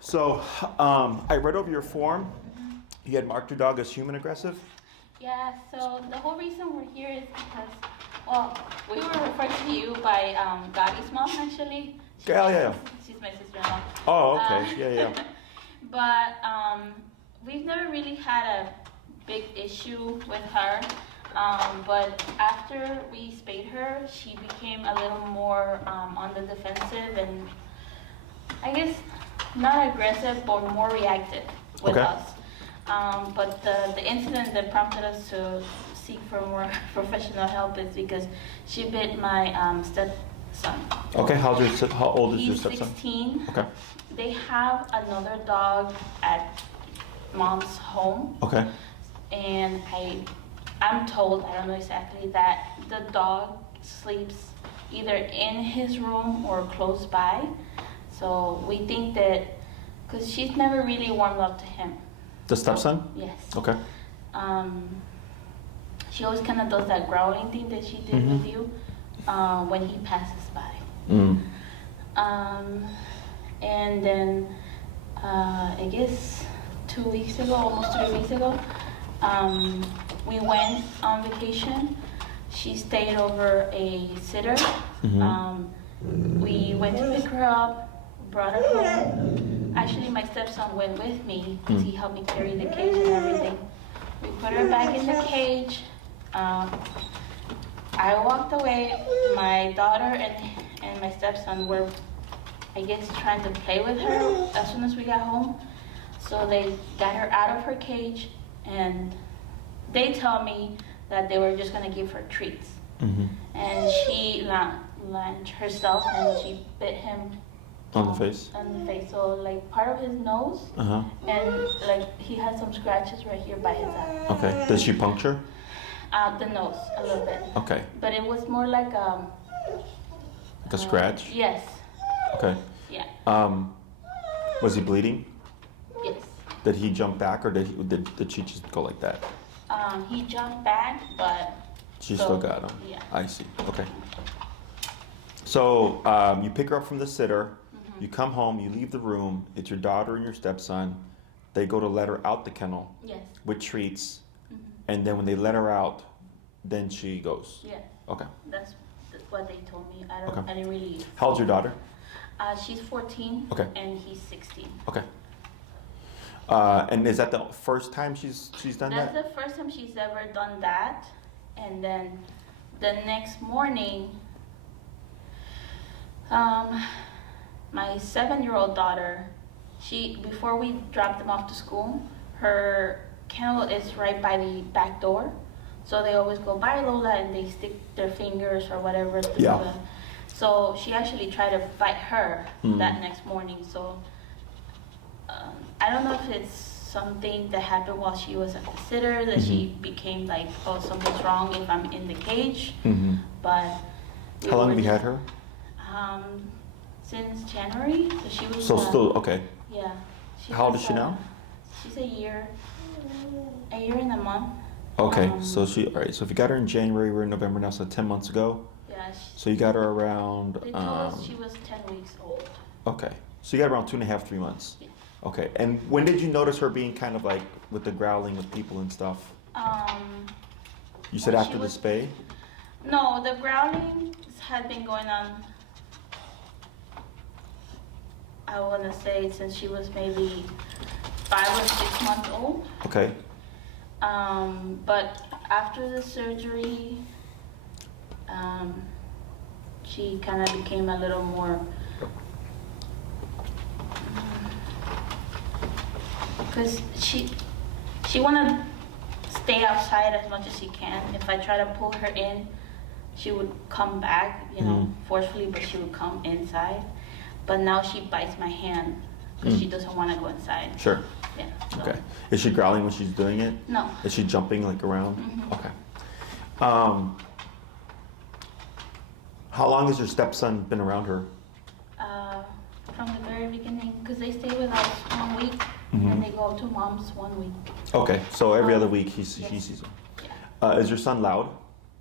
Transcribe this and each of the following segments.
So, I read over your form. You had marked your dog as human aggressive. Yeah, so the whole reason we're here is because, well, we were referred to you by Gabi's mom, actually. She's my sister-in-law. Oh, okay. Yeah. But we've never really had a big issue with her. But after we spayed her, she became a little more on the defensive and I guess not aggressive, but more reactive with us. But the incident that prompted us to seek for more professional help is because she bit my stepson. Okay, how old is your stepson? He's 16. Okay. They have another dog at mom's home. Okay. And I'm told, I don't know exactly, that the dog sleeps either in his room or close by. So we think that, because she's never really warmed up to him. The stepson? Yes. Okay. She always kind of does that growling thing that she did with you when he passes by. And then I guess 2 weeks ago, almost 3 weeks ago, we went on vacation. She stayed over a sitter. We went to pick her up, brought her home. Actually, my stepson went with me because he helped me carry the cage and everything. We put her back in the cage. I walked away. My daughter and my stepson were, I guess, trying to play with her as soon as we got home. So they got her out of her cage, and they tell me that they were just gonna give her treats. And she lunged herself and she bit him on the face. On the face, so like part of his nose, and like he had some scratches right here by his eye. Okay. Did she puncture? The nose a little bit. Okay. But it was more like a scratch. Yes. Okay. Yeah. Was he bleeding? Yes. Did he jump back, or did she just go like that? He jumped back, but she still got him. Yeah. I see. Okay. So you pick her up from the sitter. You come home. You leave the room. It's your daughter and your stepson. They go to let her out the kennel. Yes. With treats, and then when they let her out, then she goes. Yeah. Okay. That's what they told me. I didn't really. How old's your daughter? She's 14. Okay. And he's 16. Okay. And is that the first time she's done that? That's the first time she's ever done that. And then the next morning, my 7-year-old daughter, before we dropped them off to school, her kennel is right by the back door. So they always go by Lola and they stick their fingers or whatever through the. So she actually tried to fight her that next morning. So I don't know if it's something that happened while she was at the sitter, that she became like, oh, something's wrong if I'm in the cage. But how long have you had her? Since January. So she was. So still okay. Yeah. How old is she now? She's a year and a month. Okay, so all right. So if you got her in January, we're in November now, so 10 months ago. Yeah. So you got her around. They told us she was 10 weeks old. Okay, so you got around 2.5, 3 months. Yeah. Okay, and when did you notice her being kind of like with the growling with people and stuff? You said after the spay? No, the growling had been going on, I want to say, since she was maybe 5 or 6 months old. Okay. But after the surgery, she kind of became a little more, because she want to stay outside as much as she can. If I try to pull her in, she would come back, forcefully, but she would come inside. But now she bites my hand because she doesn't want to go inside. Sure. Yeah. So. Okay. Is she growling when she's doing it? No. Is she jumping like around? Okay. How long has your stepson been around her? From the very beginning, because they stay with us 1 week, and they go to mom's 1 week. Okay, so every other week he sees him. Yeah. Is your son loud?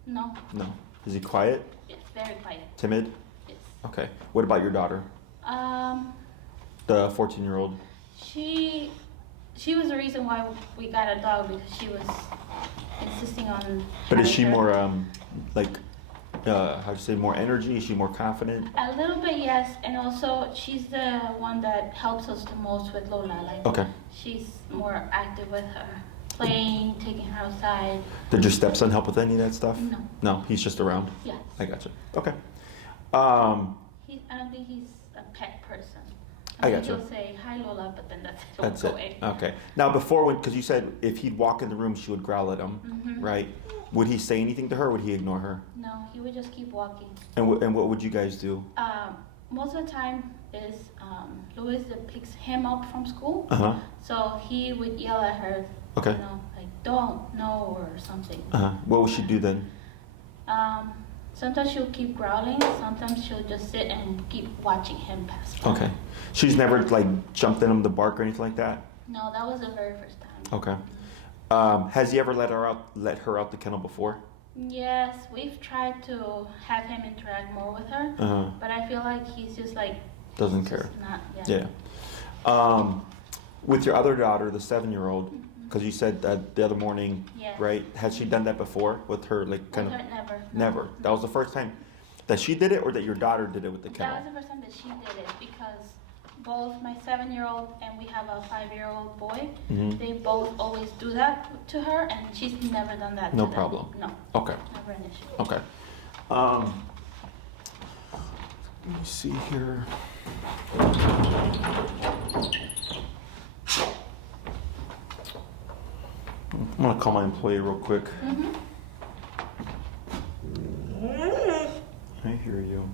No. No. Is he quiet? Yes, very quiet. Timid? Yes. Okay. What about your daughter? The 14-year-old. She was the reason why we got a dog, because she was insisting on. But is she her. more how do you say, more energy? Is she more confident? A little bit, yes, and also she's the one that helps us the most with Lola. Like, Okay. she's more active with her, playing, taking her outside. Did your stepson help with any of that stuff? No. No, he's just around. Yes. I gotcha. Okay. I don't think he's a pet person. I think gotcha. He'll say hi Lola, but then that's it. That's Walk it. away. Okay. Now before, because you said if he'd walk in the room, she would growl at him, Mhm. right? Would he say anything to her? Or would he ignore her? No, he would just keep walking. And what would you guys do? Most of the time is Louis that picks him up from school. Uh huh. So he would yell at her, Okay. you know, like don't, no, or something. Uh huh. What would she do then? Sometimes she'll keep growling. Sometimes she'll just sit and keep watching him pass by. Okay. She's never like jumped at him to bark or anything like that. No, that was the very first time. Okay. Has he ever let her out the kennel before? Yes, we've tried to have him interact more with her, Uh-huh. but I feel like he's just like Doesn't just care. Not, Yeah. With your other daughter, the 7-year-old, because you said that the other morning, Yes. right? Has she done that before with her, like kind With of? her, never. Never. That was the first time that she did it, or that your daughter did it with the That kennel? was the first time that she did it, because both my 7-year-old and we have a 5-year-old boy. Mhm. They both always do that to her, and she's never done that. No to them. problem. No, Okay. never an issue. Okay. Let me see here. I'm gonna call my employee real quick. Mhm. I hear you.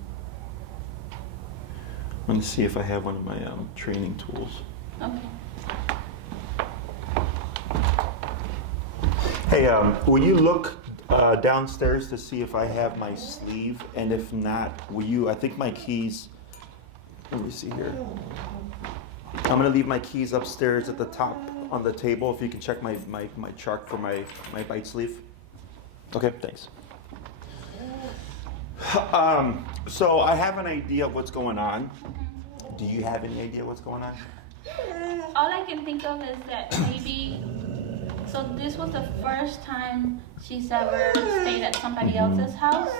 I'm gonna see if I have one of my training tools. Okay. Hey, will you look downstairs to see if I have my sleeve? And if not, will you, I think my keys, let me see here. I'm gonna leave my keys upstairs at the top on the table. If you can check my chart for my bite sleeve. Okay, thanks. So I have an idea of what's going on. Do you have any idea what's going on? All I can think of is that maybe, so this was the first time she's ever stayed at somebody else's house.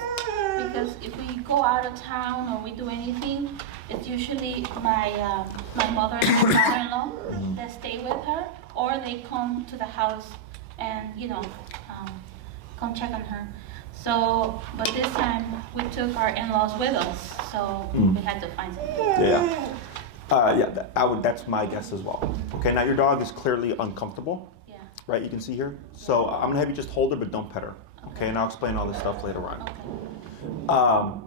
Because if we go out of town or we do anything, it's usually my mother and my father-in-law that stay with her, or they come to the house and come check on her. So, but this time we took our in-laws with us, so we had to find something. Yeah. That's my guess as well. Okay, now your dog is clearly uncomfortable, Yeah. right? You can see here. So I'm gonna have you just hold her, but don't pet her. Okay, and I'll explain all this stuff later on. Okay.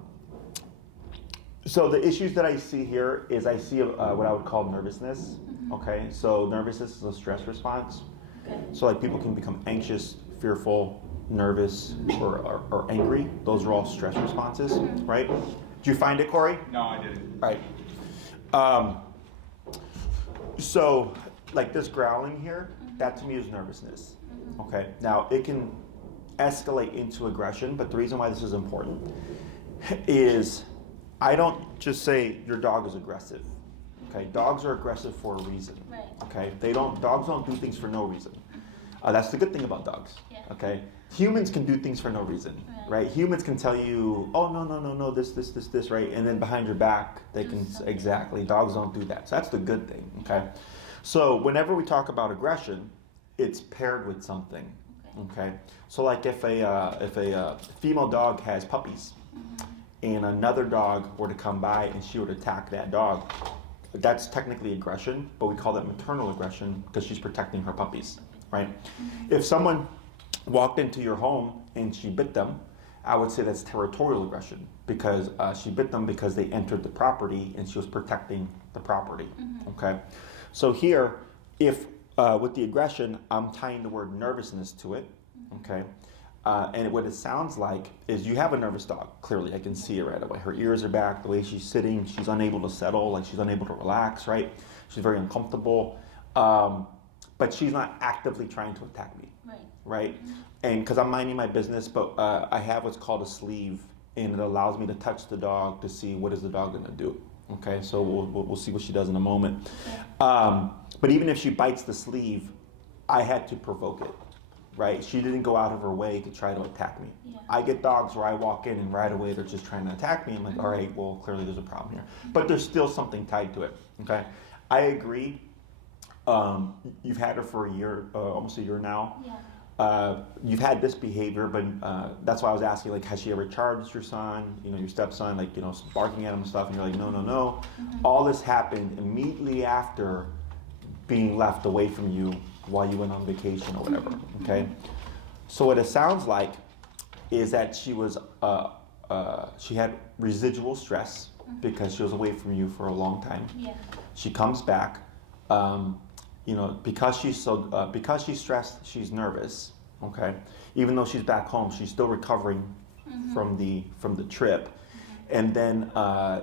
So the issues that I see here is I see what I would call nervousness. Okay, so nervousness is a stress response. Okay. So like people can become anxious, fearful, nervous, or angry. Those are all stress responses, right? Did you find it, Corey? No, I didn't. Right. So like this growling here, that to me is nervousness. Okay. Now it can escalate into aggression, but the reason why this is important is I don't just say your dog is aggressive. Okay. Dogs are aggressive for a reason. Right. Okay. Dogs don't do things for no reason. That's the good thing about dogs. Yeah. Okay. Humans can do things for no reason, right? Humans can tell you, oh no, this, right? And then behind your back, they Do can something. exactly. Dogs don't do that, so that's the good thing. Okay. So whenever we talk about aggression, it's paired with something. Okay. So like if a female dog has puppies, and another dog were to come by and she would attack that dog, that's technically aggression, but we call that maternal aggression because she's protecting her puppies, right? If someone walked into your home and she bit them, I would say that's territorial aggression because she bit them because they entered the property and she was protecting the property, okay? So here, if with the aggression, I'm tying the word nervousness to it, okay? And what it sounds like is you have a nervous dog, clearly. I can see it right away. Her ears are back, the way she's sitting, she's unable to settle, like she's unable to relax, right? She's very uncomfortable, but she's not actively trying to attack me, right? And because I'm minding my business, but I have what's called a sleeve, and it allows me to touch the dog to see what is the dog gonna do, Okay, so we'll see what she does in a moment. Okay. But even if she bites the sleeve, I had to provoke it, right? She didn't go out of her way to try to attack me. Yeah. I get dogs where I walk in and right away they're just trying to attack me. I'm like, all right, well, clearly there's a problem here. But there's still something tied to it, okay? I agree. You've had her for a year, almost a year now. Yeah. You've had this behavior, but that's why I was asking, like, has she ever charged your son, your stepson, like, barking at him and stuff? And you're like, no, no, no. All this happened immediately after being left away from you while you went on vacation or whatever, okay? So what it sounds like is that she was, she had residual stress because she was away from you for a long time. Yeah. She comes back, because she's stressed, she's nervous, okay? Even though she's back home, she's still recovering from the trip. And then,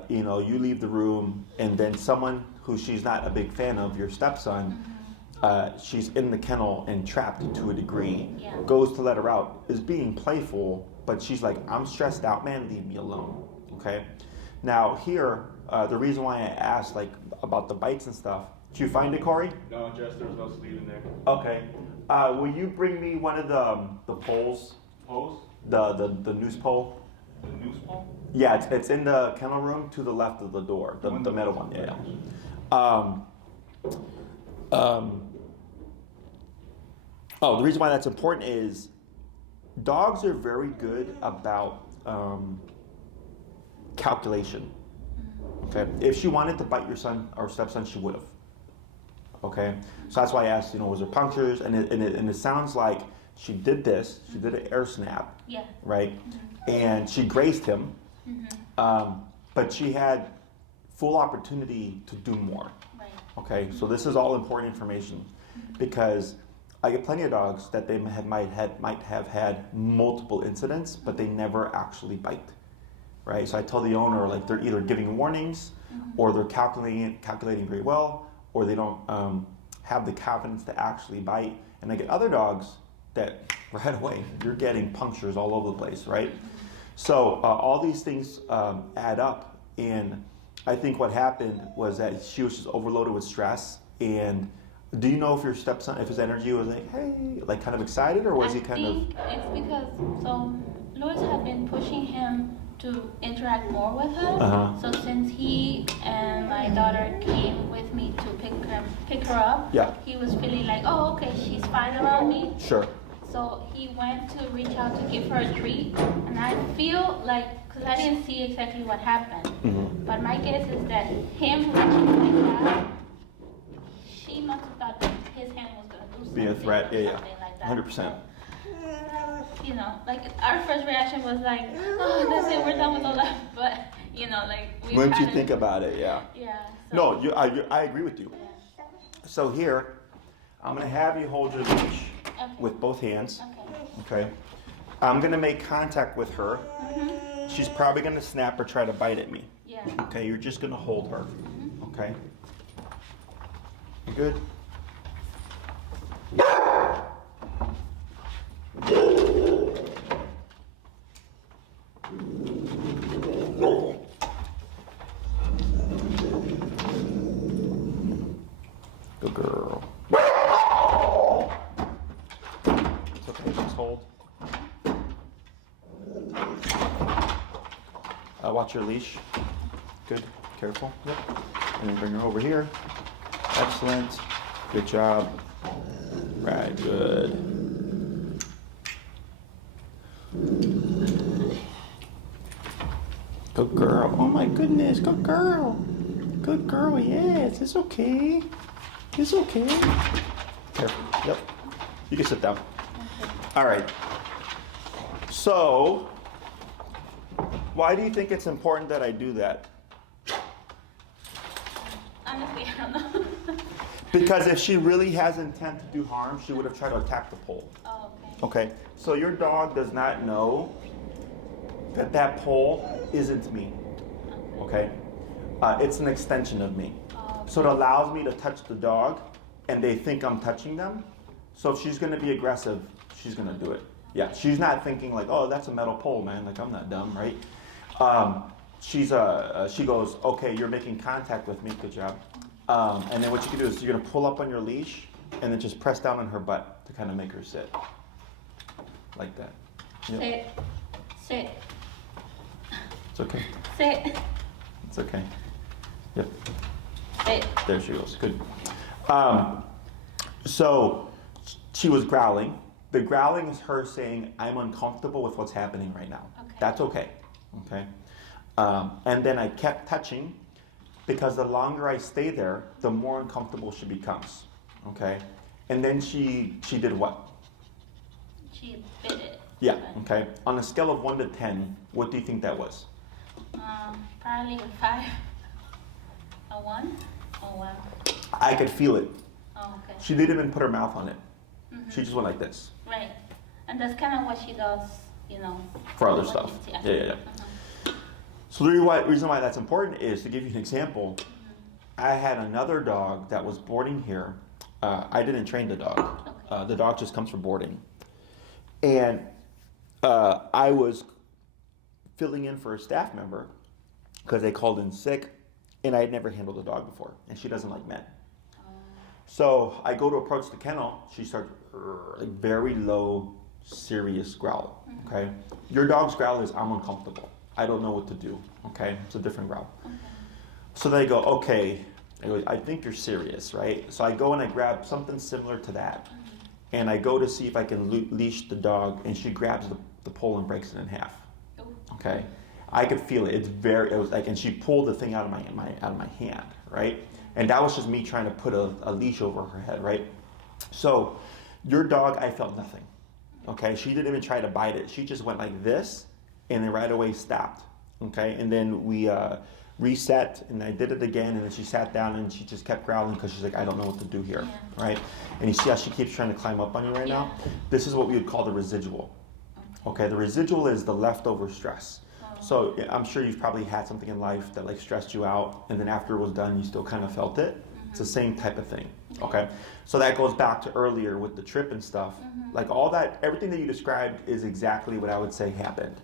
you leave the room, and then someone who she's not a big fan of, your stepson, she's in the kennel and trapped to a degree, goes to let her out, is being playful, but she's like, I'm stressed out, man, leave me alone, okay? Now here, the reason why I asked about the bites and stuff, did you find it, Corey? No, Jess, there was no sleeve in there. Okay. Will you bring me one of the poles? Poles? The noose pole? The noose pole? Yeah, it's in the kennel room to the left of the door, the metal one. Yeah. The reason why that's important is dogs are very good about calculation. Okay, if she wanted to bite your son or stepson, she would have. Okay, so that's why I asked, was there punctures? And it sounds like she did this. She did an air snap. Yeah. Right, and she grazed him, but she had full opportunity to do more. Right. Okay, so this is all important information because I get plenty of dogs that they might have had multiple incidents, but they never actually bite. Right, so I tell the owner they're either giving warnings, or they're calculating very well, or they don't have the confidence to actually bite. And I get other dogs that right away you're getting punctures all over the place, right? So all these things add up, and I think what happened was that she was just overloaded with stress. And do you know if your stepson, if his energy was hey, kind of excited, or was he kind of? I think it's because Louis had been pushing him to interact more with her. So since he and my daughter came with me to pick her up, he was feeling like, oh, okay, she's fine around me. Sure. So he went to reach out to give her a treat, and I feel because I didn't see exactly what happened, but my guess is that him reaching like that, she must have thought that his hand was going to do something. Be a threat, yeah, like that. 100%. Our first reaction was oh, that's it, we're done with Lola. But, we Once you think about it, yeah. Yeah. So, no, I agree with you. Yeah. So here, I'm going to have you hold your leash with both hands. Okay. I'm going to make contact with her. She's probably going to snap or try to bite at me. Yeah. Okay, you're just going to hold her. Okay. You good? Good girl. It's okay, just hold. Watch your leash. Good, careful. Yep. And then bring her over here. Excellent. Good job. Right, good. Good girl. Oh my goodness, good girl. Good girl, yes. It's okay. It's okay. Careful. Yep. You can sit down. All right. So, why do you think it's important that I do that? Honestly, I don't know. Because if she really has intent to do harm, she would have tried to attack the pole. Oh, okay. Okay, so your dog does not know that pole isn't me. Okay, it's an extension of me. So it allows me to touch the dog, and they think I'm touching them. So if she's going to be aggressive, she's going to do it. Yeah, she's not thinking oh, that's a metal pole, man. I'm not dumb, right? she goes, okay, you're making contact with me, good job. And then what you can do is you're gonna pull up on your leash and then just press down on her butt to kind of make her sit. Like that. Yep. Sit. It's okay. Sit. It's okay. Yep. Sit. There she goes. Good. So she was growling. The growling is her saying, I'm uncomfortable with what's happening right now. Okay. That's okay. Okay. And then I kept touching because the longer I stay there, the more uncomfortable she becomes. Okay. And then she did what? She bit it. Yeah. Okay. On a scale of 1 to 10, what do you think that was? Probably a 5. A 1? Oh wow. I could feel it. Oh, okay. She didn't even put her mouth on it. She just went like this. Right. And that's kind of what she does, you know. For other when stuff. she's- Yeah. So the reason why that's important is to give you an example. I had another dog that was boarding here. I didn't train the dog. Okay. The dog just comes for boarding. And I was filling in for a staff member because they called in sick, and I had never handled a dog before, and she doesn't like men. So I go to approach the kennel. She starts like very low, serious growl. Okay, your dog's growl is I'm uncomfortable. I don't know what to do. Okay, it's a different growl. Okay. So they go, okay. I go, I think you're serious, right? So I go and I grab something similar to that, and I go to see if I can leash the dog, and she grabs the pole and breaks it in half. Ooh. Okay, I could feel it. It was like, and she pulled the thing out of my hand, right? And that was just me trying to put a leash over her head, right? So your dog, I felt nothing. Okay, she didn't even try to bite it. She just went like this, and then right away stopped. Okay, and then we reset, and I did it again, and then she sat down and she just kept growling because she's like, I don't know what to do here, right? And you see how she keeps trying to climb up on you right now? This is what we would call the residual. Okay, the residual is the leftover stress. So I'm sure you've probably had something in life that like stressed you out, and then after it was done, you still kind of felt it. It's the same type of thing. Okay, so that goes back to earlier with the trip and stuff. Like all that, everything that you described is exactly what I would say happened.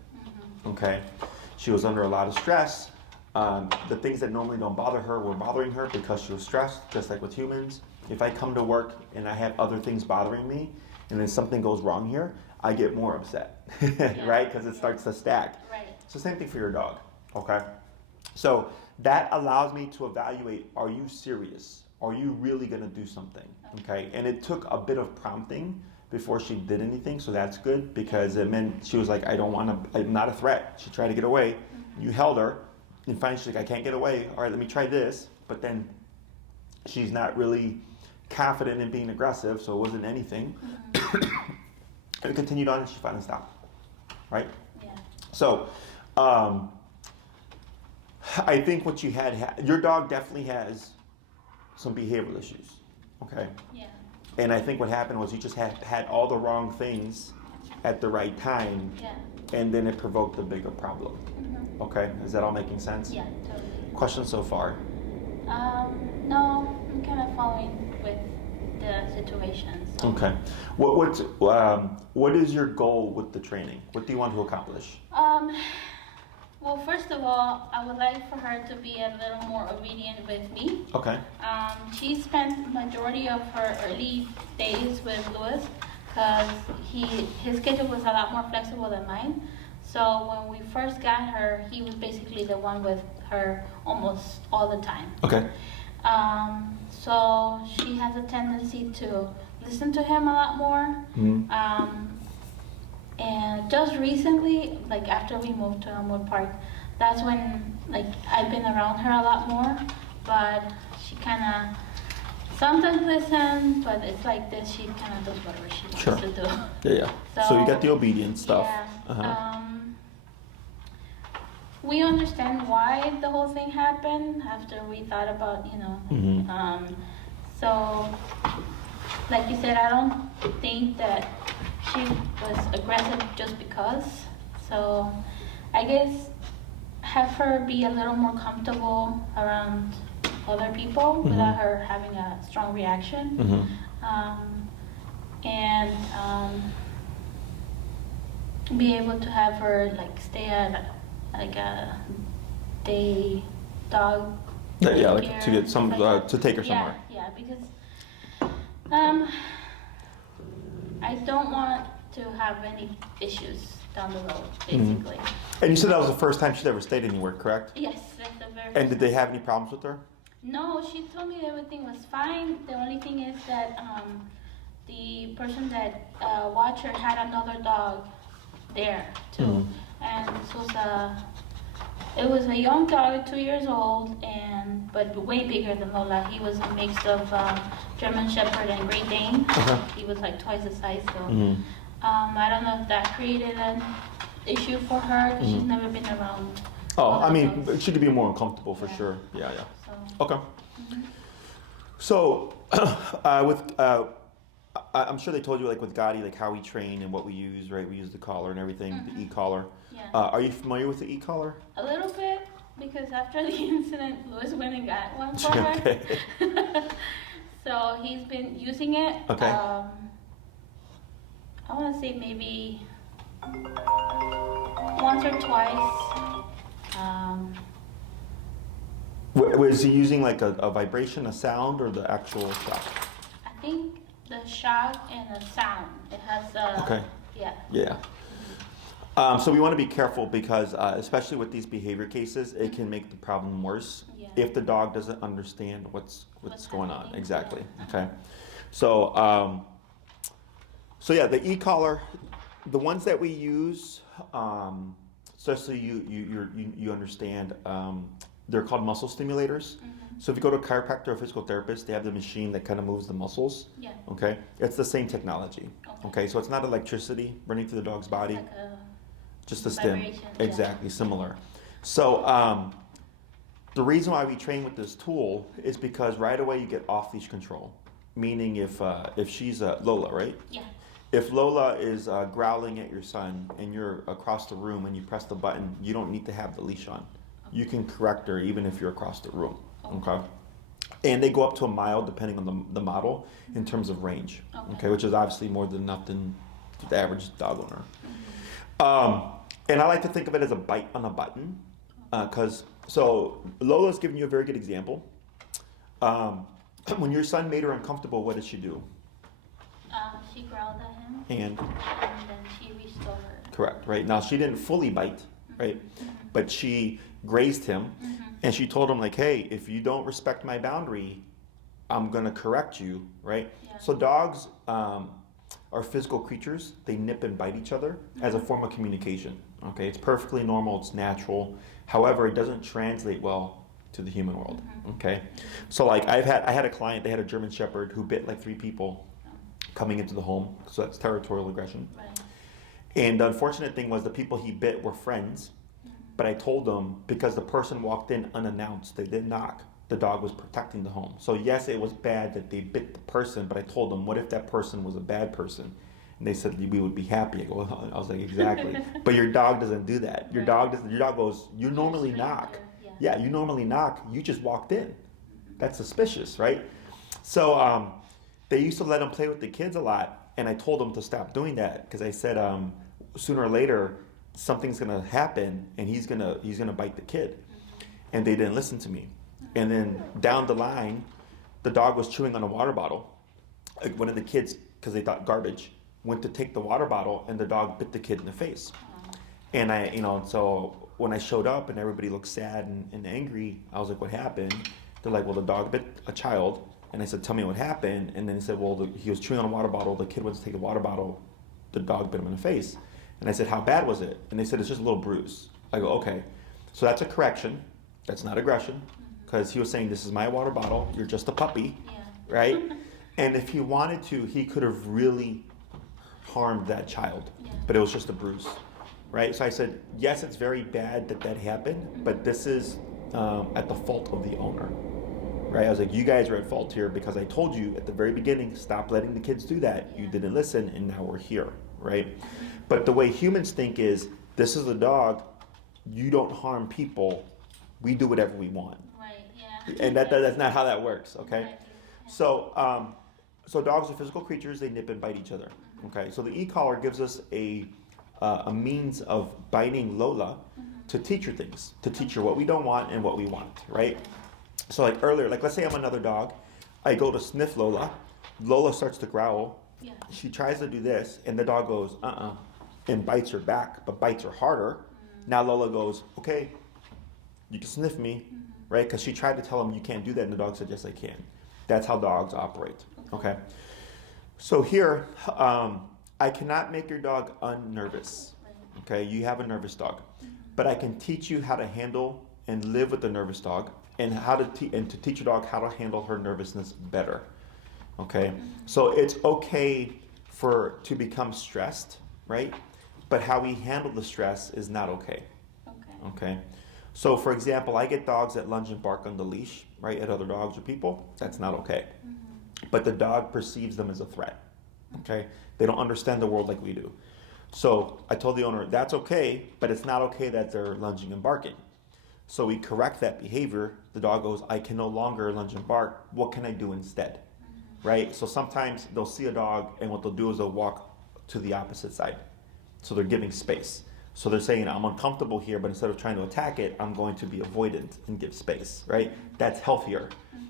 Okay, she was under a lot of stress. The things that normally don't bother her were bothering her because she was stressed, just like with humans. If I come to work and I have other things bothering me, and then something goes wrong here, I get more upset, right? Because it starts to stack. Right. It's the same thing for your dog, okay? So that allows me to evaluate, are you serious? Are you really gonna do something, okay? And it took a bit of prompting before she did anything, so that's good because it meant she was like, I'm not a threat. She tried to get away. You held her, and finally she's like, I can't get away. All right, let me try this. But then she's not really confident in being aggressive, so it wasn't anything. And it continued on, and she finally stopped, right? Yeah. So, I think what you your dog definitely has some behavioral issues, okay? Yeah. And I think what happened was you just had all the wrong things at the right time, Yeah. and then it provoked a bigger problem. Okay, is that all making sense? Yeah, totally. Questions so far? No, I'm kind of following with the situations. So. Okay. What is your goal with the training? What do you want to accomplish? Well, first of all, I would like for her to be a little more obedient with me. Okay. She spent majority of her early days with Lewis because his schedule was a lot more flexible than mine. So when we first got her, he was basically the one with her almost all the time. Okay. So she has a tendency to listen to him a lot more. Mm-hmm. And just recently, like after we moved to Elmwood Park, that's when like I've been around her a lot more. But she kind of sometimes listens, but it's like this. She kind of does whatever she wants to do. Yeah. So you got the obedience stuff. Yeah. Uh-huh. We understand why the whole thing happened after we thought about, Mm-hmm. So, like you said, I don't think that she was aggressive just because. So, I guess have her be a little more comfortable around other people without her having a strong reaction. And be able to have her like stay at like a they dog. Yeah, like care, to get some like to take her somewhere. Yeah, because I don't want to have any issues down the road, basically. And you said that was the first time she'd ever stayed anywhere, correct? Yes, that's the very. And did they have any problems with her? No, she told me everything was fine. The only thing is that the person that watched her had another dog there too, and it was a young dog, 2 years old, but way bigger than Lola. He was a mix of German Shepherd and Great Dane. He was like twice the size, so I don't know if that created an issue for her because she's never been around. Oh, I mean, dogs. she could be more uncomfortable for sure. Yeah. So, Okay. So, I'm sure they told you like with Gotti, like how we train and what we use, right? We use the collar and everything, the e-collar. yeah. Are you familiar with the e-collar? A little bit, because after the incident, Louis went and got one for her. Okay. So he's been using it. Okay. I want to say maybe once or twice. Was he using like a vibration, a sound, or the actual shock? I think the shock and the sound. It has a. Okay. Yeah. Yeah. So we want to be careful because, especially with these behavior cases, it can make the problem worse Yeah. if the dog doesn't understand what's going on. happening. Exactly. Yeah. Okay. So, so yeah, the e-collar, the ones that we use, just so you understand, they're called muscle stimulators. So if you go to a chiropractor or physical therapist, they have the machine that kind of moves the muscles. Yeah. Okay. It's the same technology. Okay. So it's not electricity running through the dog's body. Like a Just a stim. vibration, yeah. Exactly, similar. So the reason why we train with this tool is because right away you get off-leash control. Meaning if she's Lola, right? Yeah. If Lola is growling at your son and you're across the room and you press the button, you don't need to have the leash on. You can correct her even if you're across the room. Okay. And they go up to a mile depending on the model in terms of range. Okay, which is obviously more than enough than the average dog owner. And I like to think of it as a bite on a button, so Lola's giving you a very good example. When your son made her uncomfortable, what did she do? She growled at him. And then she restored her. correct, right? Now she didn't fully bite, right? But she grazed him, and she told him like, "Hey, if you don't respect my boundary, I'm gonna correct you," right? Yeah. So dogs are physical creatures. They nip and bite each other as a form of communication. Okay, it's perfectly normal. It's natural. However, it doesn't translate well to the human world. Okay, so like I had a client. They had a German Shepherd who bit like 3 people coming into the home. So that's territorial aggression. Right. And the unfortunate thing was the people he bit were friends. But I told them because the person walked in unannounced, they didn't knock. The dog was protecting the home. So yes, it was bad that they bit the person, but I told them, what if that person was a bad person? And they said we would be happy. I was like, exactly. But your dog doesn't do that. Your dog doesn't. Your dog goes, you normally knock. Yeah, you normally knock. You just walked in. That's suspicious, right? So they used to let him play with the kids a lot, and I told them to stop doing that because I said sooner or later something's gonna happen, and he's gonna bite the kid. And they didn't listen to me. And then down the line, the dog was chewing on a water bottle. Like one of the kids, because they thought garbage, went to take the water bottle, and the dog bit the kid in the face. And so when I showed up and everybody looked sad and angry, I was like, what happened? They're like, well, the dog bit a child. And I said, tell me what happened. And then he said, well, he was chewing on a water bottle. The kid went to take the water bottle. The dog bit him in the face. And I said, how bad was it? And they said, it's just a little bruise. I go, okay. So that's a correction. That's not aggression. Because he was saying, this is my water bottle. You're just a puppy. Yeah. Right? And if he wanted to, he could have really harmed that child. Yeah. But it was just a bruise. Right? So I said, yes, it's very bad that happened. But this is at the fault of the owner. Right? I was like, you guys are at fault here because I told you at the very beginning, stop letting the kids do that. You didn't listen, and now we're here. Right? But the way humans think is, this is a dog. You don't harm people. We do whatever we want. Right, yeah. And that's not how that works, okay? Right. So, so dogs are physical creatures. They nip and bite each other, okay? So the e-collar gives us a means of biting Lola to teach her things, to teach her what we don't want and what we want, right? So like earlier, like let's say I'm another dog, I go to sniff Lola, Lola starts to growl, Yeah. she tries to do this, and the dog goes, and bites her back, but bites her harder. Now Lola goes, okay, you can sniff me, right? Because she tried to tell him you can't do that, and the dog said, yes, I can. That's how dogs operate, okay? So here, I cannot make your dog unnervous, okay? You have a nervous dog. But I can teach you how to handle and live with the nervous dog, and how to teach your dog how to handle her nervousness better, okay? So it's okay to become stressed, right? But how we handle the stress is not okay. Okay. So for example, I get dogs that lunge and bark on the leash, right, at other dogs or people. That's not okay. But the dog perceives them as a threat. Okay. They don't understand the world like we do. So I told the owner, that's okay, but it's not okay that they're lunging and barking. So we correct that behavior. The dog goes, I can no longer lunge and bark. What can I do instead? Right? So sometimes they'll see a dog, and what they'll do is they'll walk to the opposite side. So they're giving space. So they're saying, I'm uncomfortable here, but instead of trying to attack it, I'm going to be avoidant and give space, right? That's healthier.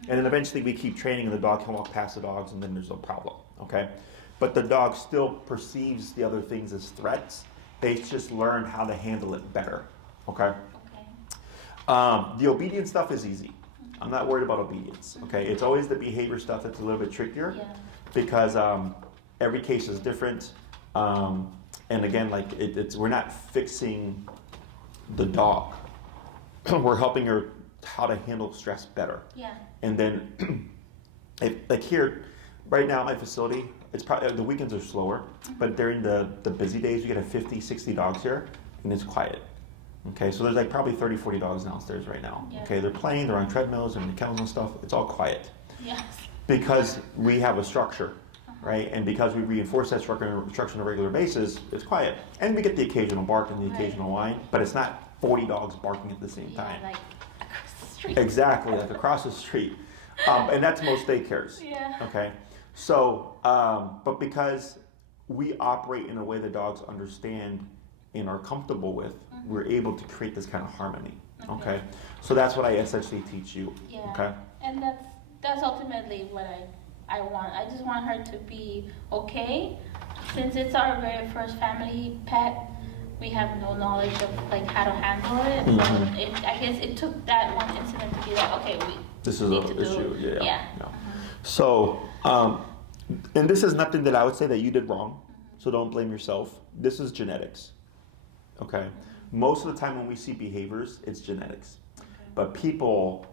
And then eventually we keep training, and the dog can walk past the dogs, and then there's no problem, okay? But the dog still perceives the other things as threats. They just learn how to handle it better, okay? The obedience stuff is easy. I'm not worried about obedience, okay? It's always the behavior stuff that's a little bit trickier because every case is different. And again, like we're not fixing the dog. We're helping her how to handle stress better. Yeah. And then, like here, right now at my facility, it's probably the weekends are slower, but during the busy days, you get 50, 60 dogs here, and it's quiet. Okay, so there's like probably 30, 40 dogs downstairs right now. Yeah. Okay, they're playing, they're on treadmills, they're in the kennels and stuff. It's all quiet. Yes. Because we have a structure, right? And because we reinforce that structure on a regular basis, it's quiet. And we get the occasional bark and the occasional whine, but it's not 40 dogs barking at the same time. Like across the street. Exactly, like across the street. And that's most daycares. Yeah. Okay. So, but because we operate in a way the dogs understand and are comfortable with, we're able to create this kind of harmony. Okay. So that's what I essentially teach you. Yeah. Okay. And that's ultimately what I want. I just want her to be okay. Since it's our very first family pet, we have no knowledge of like how to handle it. So I guess it took that one incident to be like, okay, this is an issue. Yeah. So, and this is nothing that I would say that you did wrong. So don't blame yourself. This is genetics. Okay. Most of the time when we see behaviors, it's genetics. But people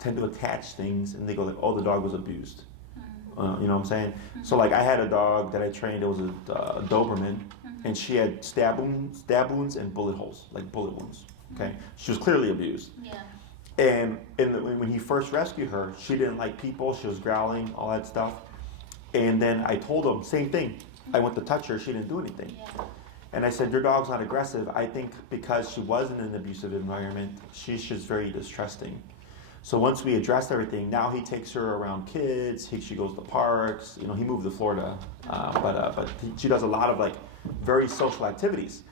tend to attach things and they go like, oh, the dog was abused. You know what I'm saying? So like I had a dog that I trained, it was a Doberman, and she had stab wounds and bullet holes, like bullet wounds. Okay. She was clearly abused. Yeah. And when he first rescued her, she didn't like people, she was growling, all that stuff. And then I told him, same thing. I went to touch her, she didn't do anything. Yeah. And I said, your dog's not aggressive. I think because she was in an abusive environment, she's just very distrusting. So once we addressed everything, now he takes her around kids, she goes to parks, you know, he moved to Florida, but she does a lot of like very social activities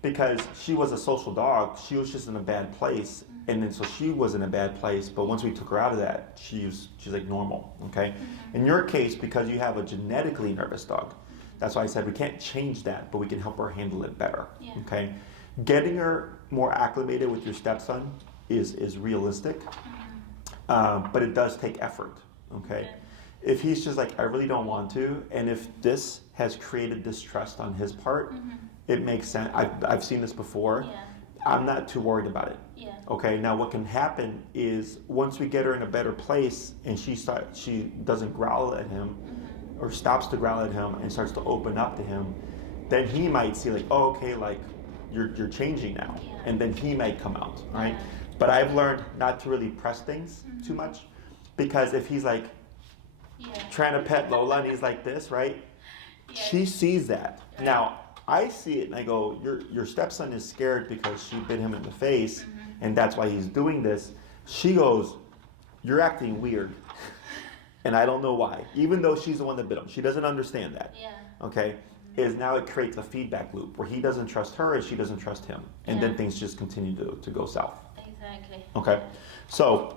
because she was a social dog, she was just in a bad place, and then so she was in a bad place, but once we took her out of that, she's like normal, okay? In your case, because you have a genetically nervous dog, that's why I said we can't change that, but we can help her handle it better, okay? Getting her more acclimated with your stepson is realistic, but it does take effort, okay? If he's just like, I really don't want to, and if this has created distrust on his part, it makes sense. I've seen this before. I'm not too worried about it. Okay, now what can happen is once we get her in a better place and she doesn't growl at him or stops to growl at him and starts to open up to him, then he might see like, oh, okay, like you're changing now, and then he might come out, right? But I've learned not to really press things too much, because if he's like trying to pet Lola and he's like this, right? She sees that. Now I see it and I go, your stepson is scared because she bit him in the face, and that's why he's doing this. She goes, you're acting weird. And I don't know why, even though she's the one that bit him. She doesn't understand that. Okay? is now it creates a feedback loop where he doesn't trust her and she doesn't trust him. And then things just continue to go south. Exactly. Okay. So,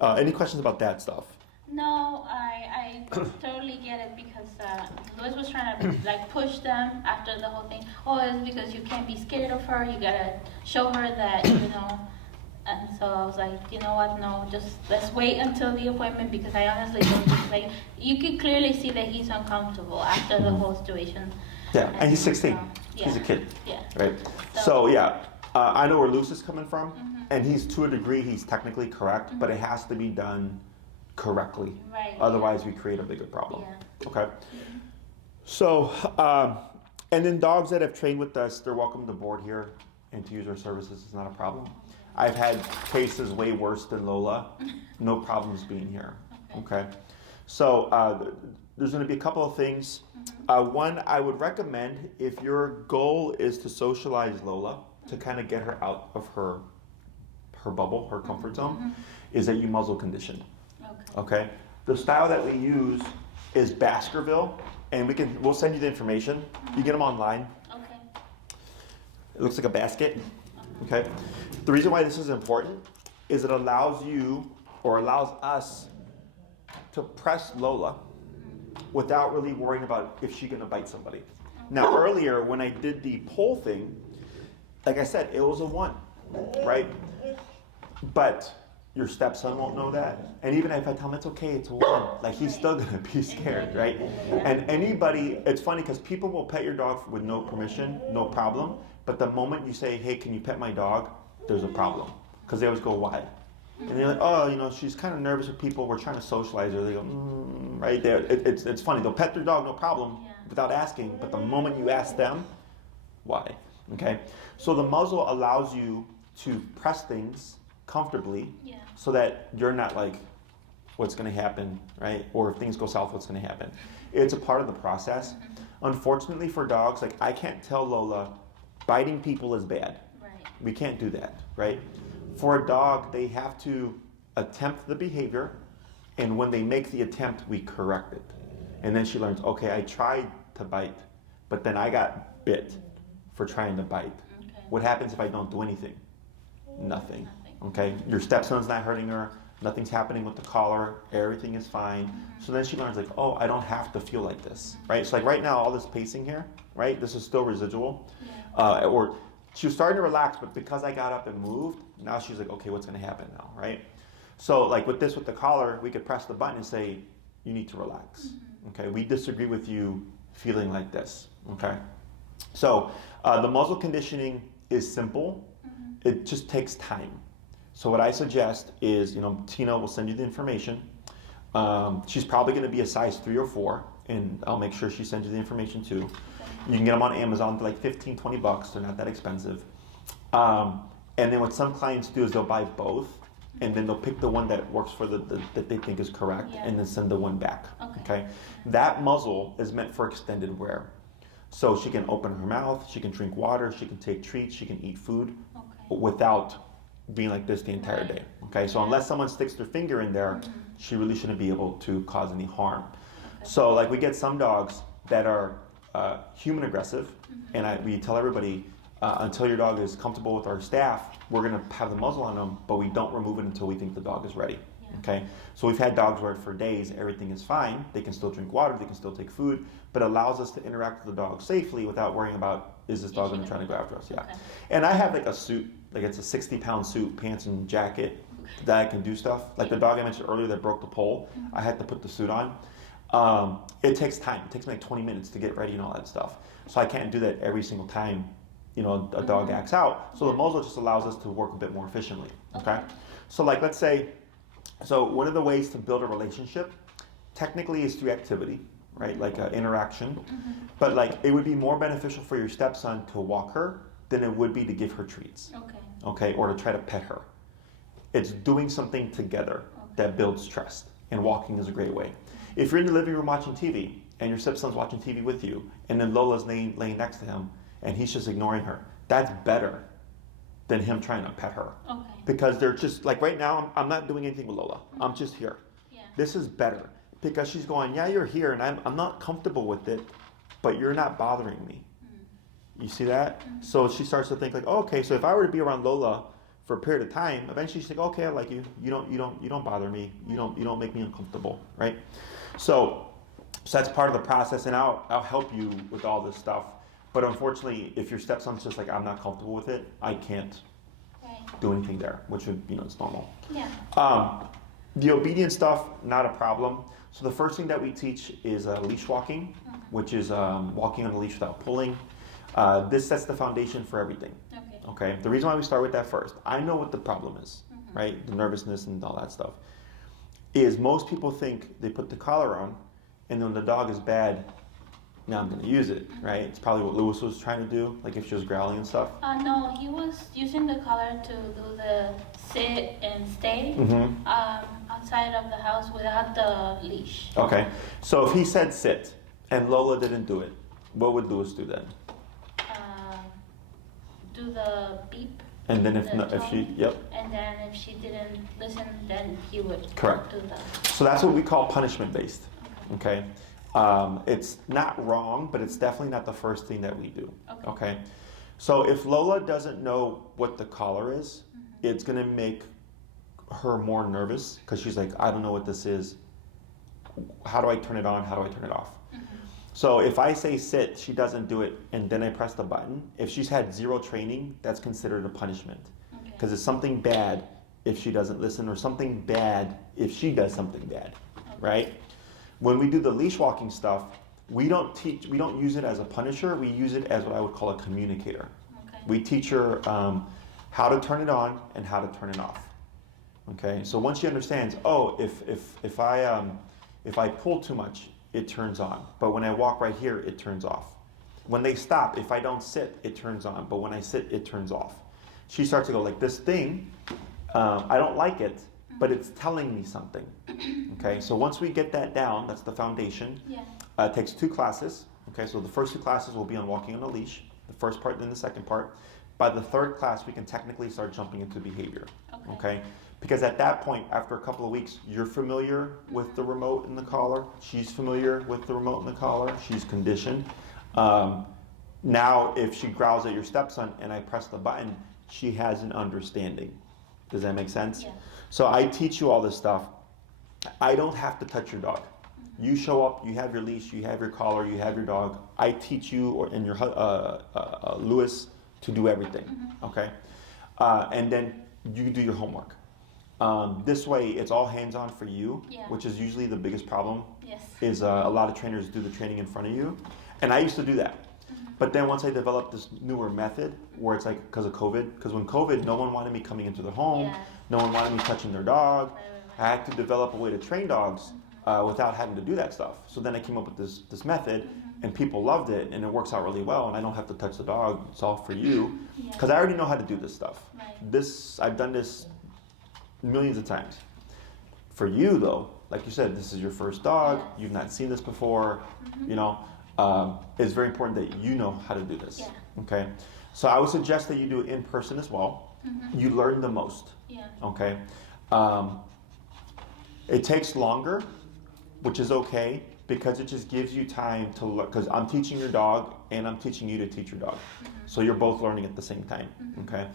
any questions about that stuff? No, I totally get it because Louis was trying to like push them after the whole thing. Oh, it's because you can't be scared of her. You gotta show her that, you know. And so I was like, you know what? No, just let's wait until the appointment because I honestly don't think, like, you can clearly see that he's uncomfortable after the whole situation. Yeah, and he's 16. Yeah. He's a kid. Yeah. Right. So yeah, I know where Luce is coming from, and he's to a degree he's technically correct, but it has to be done correctly. Right. Otherwise, we create a bigger problem. Yeah. Okay. So, and then dogs that have trained with us, they're welcome to board here and to use our services. Is not a problem. I've had cases way worse than Lola. No problems being here. Okay. So there's going to be a couple of things. One, I would recommend if your goal is to socialize Lola, to kind of get her out of her bubble, her comfort zone, is that you muzzle condition. Okay. The style that we use is Baskerville, and we'll send you the information. You get them online. Okay. It looks like a basket. Okay. The reason why this is important is it allows you or allows us to press Lola without really worrying about if she's gonna bite somebody. Now earlier when I did the poll thing, like I said, it was a 1, right? But your stepson won't know that. And even if I tell him it's okay, it's a 1, like he's still gonna be scared, right? And anybody, it's funny because people will pet your dog with no permission, no problem. But the moment you say, hey, can you pet my dog? There's a problem. Because they always go, why? And they're like, oh, you know, she's kind of nervous with people. We're trying to socialize her. They go, right there. It's funny. They'll pet their dog, no problem, without asking. But the moment you ask them, why? Okay? So the muzzle allows you to press things comfortably so that you're not like, what's going to happen, right? Or if things go south, what's going to happen? It's a part of the process. Unfortunately for dogs, like I can't tell Lola, biting people is bad. Right. We can't do that, right? For a dog, they have to attempt the behavior, and when they make the attempt, we correct it. And then she learns, okay, I tried to bite, but then I got bit for trying to bite. Okay. What happens if I don't do anything? Nothing. Okay? Your stepson's not hurting her, nothing's happening with the collar, everything is fine. So then she learns like, oh, I don't have to feel like this, right? So like right now, all this pacing here, right? This is still residual. Or she was starting to relax, but because I got up and moved, now she's like, okay, what's going to happen now, right? So like with the collar, we could press the button and say, you need to relax. Okay, we disagree with you feeling like this. Okay, so the muzzle conditioning is simple. It just takes time. So what I suggest is, Tina will send you the information. She's probably going to be a size 3 or 4, and I'll make sure she sends you the information too. You can get them on Amazon for like $15-20. They're not that expensive. And then what some clients do is they'll buy both, and then they'll pick the one that works for that they think is correct, and then send the one back. Okay. That muzzle is meant for extended wear. So she can open her mouth, she can drink water, she can take treats, she can eat food without being like this the entire day. Okay. So unless someone sticks their finger in there, she really shouldn't be able to cause any harm. So like we get some dogs that are human aggressive, and we tell everybody until your dog is comfortable with our staff, we're going to have the muzzle on them, but we don't remove it until we think the dog is ready. Okay, so we've had dogs where for days everything is fine, they can still drink water, they can still take food, but allows us to interact with the dog safely without worrying about, is this dog going to try to go after us? And I have like a suit, like it's a 60-pound suit, pants and jacket, that I can do stuff. Like the dog I mentioned earlier that broke the pole, I had to put the suit on. It takes time. It takes me like 20 minutes to get ready and all that stuff. So I can't do that every single time, a dog acts out. So the muzzle just allows us to work a bit more efficiently, okay? So like, let's say, so one of the ways to build a relationship, technically is through activity, right? Like interaction. But like, it would be more beneficial for your stepson to walk her than it would be to give her treats, okay? Or to try to pet her. It's doing something together that builds trust, and walking is a great way. If you're in the living room watching TV, and your stepson's watching TV with you, and then Lola's laying next to him, and he's just ignoring her, that's better than him trying to pet her. Because they're just, like right now, I'm not doing anything with Lola. I'm just here. This is better. Because she's going, yeah, you're here, and I'm not comfortable with it, but you're not bothering me. You see that? So she starts to think like, oh, okay, so if I were to be around Lola for a period of time, eventually she's like, okay, I like you. You don't bother me. You don't make me uncomfortable, right? So that's part of the process, and I'll help you with all this stuff. But unfortunately, if your stepson's just like, I'm not comfortable with it, I can't do anything there, which would, it's normal. Yeah. The obedience stuff, not a problem. So the first thing that we teach is leash walking, which is walking on a leash without pulling. This sets the foundation for everything. Okay. The reason why we start with that first, I know what the problem is, right? The nervousness and all that stuff. Is most people think they put the collar on, and then when the dog is bad, now I'm going to use it, right? It's probably what Lewis was trying to do, like if she was growling and stuff. No, he was using the collar to do the sit and stay outside of the house without the leash. Okay, so if he said sit and Lola didn't do it, what would Lewis do then? Do the beep. And then if she, yep. And then if she didn't listen, then he would Correct. do that. So that's what we call punishment based. Okay. It's not wrong, but it's definitely not the first thing that we do. Okay. So if Lola doesn't know what the collar is, it's going to make her more nervous because she's like, I don't know what this is. How do I turn it on? How do I turn it off? So if I say sit, she doesn't do it, and then I press the button. If she's had zero training, that's considered a punishment. Because it's something bad if she doesn't listen, or something bad if she does something bad, right? When we do the leash walking stuff, we don't use it as a punisher, we use it as what I would call a communicator. We teach her how to turn it on and how to turn it off. Okay, so once she understands, oh, if I pull too much, it turns on. But when I walk right here, it turns off. When they stop, if I don't sit, it turns on. But when I sit, it turns off. She starts to go like, this thing, I don't like it, but it's telling me something. Okay, so once we get that down, that's the foundation. It takes 2 classes. Okay, so the first 2 classes will be on walking on a leash, the first part and then the second part. By the 3rd class, we can technically start jumping into behavior. Okay? Because at that point, after a couple of weeks, you're familiar with the remote and the collar. She's familiar with the remote and the collar. She's conditioned. Now, if she growls at your stepson and I press the button, she has an understanding. Does that make sense? So I teach you all this stuff. I don't have to touch your dog. You show up, you have your leash, you have your collar, you have your dog. I teach you and your Lewis to do everything. Okay? And then you do your homework. This way, it's all hands-on for you, which is usually the biggest problem, is a lot of trainers do the training in front of you. And I used to do that. But then once I developed this newer method, where it's like, because of COVID, because when COVID, no one wanted me coming into their home, no one wanted me touching their dog. I had to develop a way to train dogs without having to do that stuff. So then I came up with this method, and people loved it, and it works out really well, and I don't have to touch the dog. It's all for you, because I already know how to do this stuff. I've done this millions of times. For you though, like you said, this is your first dog, you've not seen this before, it's very important that you know how to do this. Okay, so I would suggest that you do it in person as well. You learn the most. Okay, it takes longer, which is okay, because it just gives you time to learn, because I'm teaching your dog and I'm teaching you to teach your dog, so you're both learning at the same time. Okay.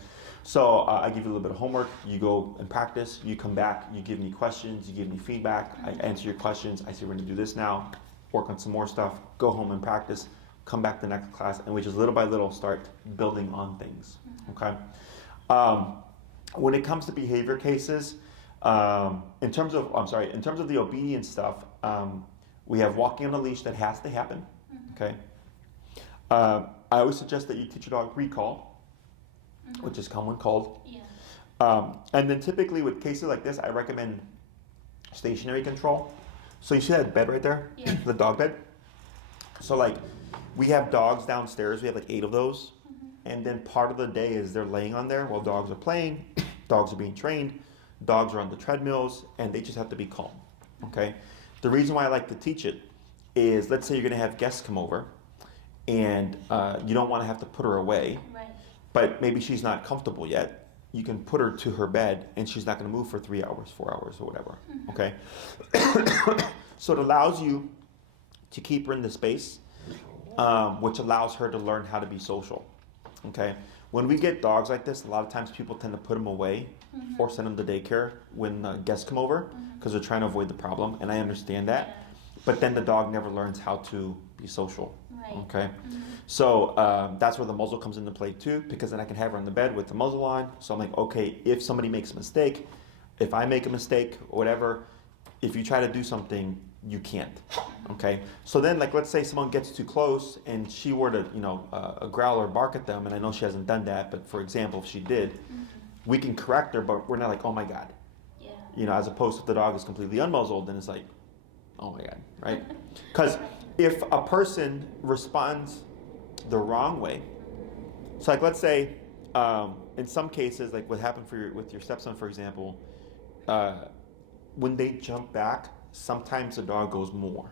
So I give you a little bit of homework, you go and practice, you come back, you give me questions, you give me feedback, I answer your questions, I say we're gonna do this now, work on some more stuff, go home and practice, come back to the next class, and we just little by little start building on things, okay? When it comes to behavior cases, in terms of the obedience stuff, we have walking on a leash that has to happen, okay? I always suggest that you teach your dog recall, which is come when called. And then typically with cases like this, I recommend stationary control. So you see that bed right there? The dog bed? So like, we have dogs downstairs, we have like 8 of those. And then part of the day is they're laying on there while dogs are playing, dogs are being trained, dogs are on the treadmills, and they just have to be calm, okay? The reason why I like to teach it is, let's say you're gonna have guests come over, and you don't wanna have to put her away. But maybe she's not comfortable yet. You can put her to her bed and she's not going to move for 3 hours, 4 hours, or whatever. Okay? So it allows you to keep her in the space, which allows her to learn how to be social. Okay. When we get dogs like this, a lot of times people tend to put them away or send them to daycare when guests come over because they're trying to avoid the problem, and I understand that. But then the dog never learns how to be social. Right. Okay. So that's where the muzzle comes into play too, because then I can have her on the bed with the muzzle on. So I'm like, okay, if somebody makes a mistake, if I make a mistake or whatever, if you try to do something, you can't. Okay. So then, like, let's say someone gets too close and she were to, growl or bark at them, and I know she hasn't done that, but for example, if she did, we can correct her, but we're not like, oh my God. Yeah. As opposed to if the dog is completely unmuzzled, then it's like, oh my God, right? Because if a person responds the wrong way, so like let's say, in some cases, like what happened with your stepson, for example, when they jump back, sometimes the dog goes more,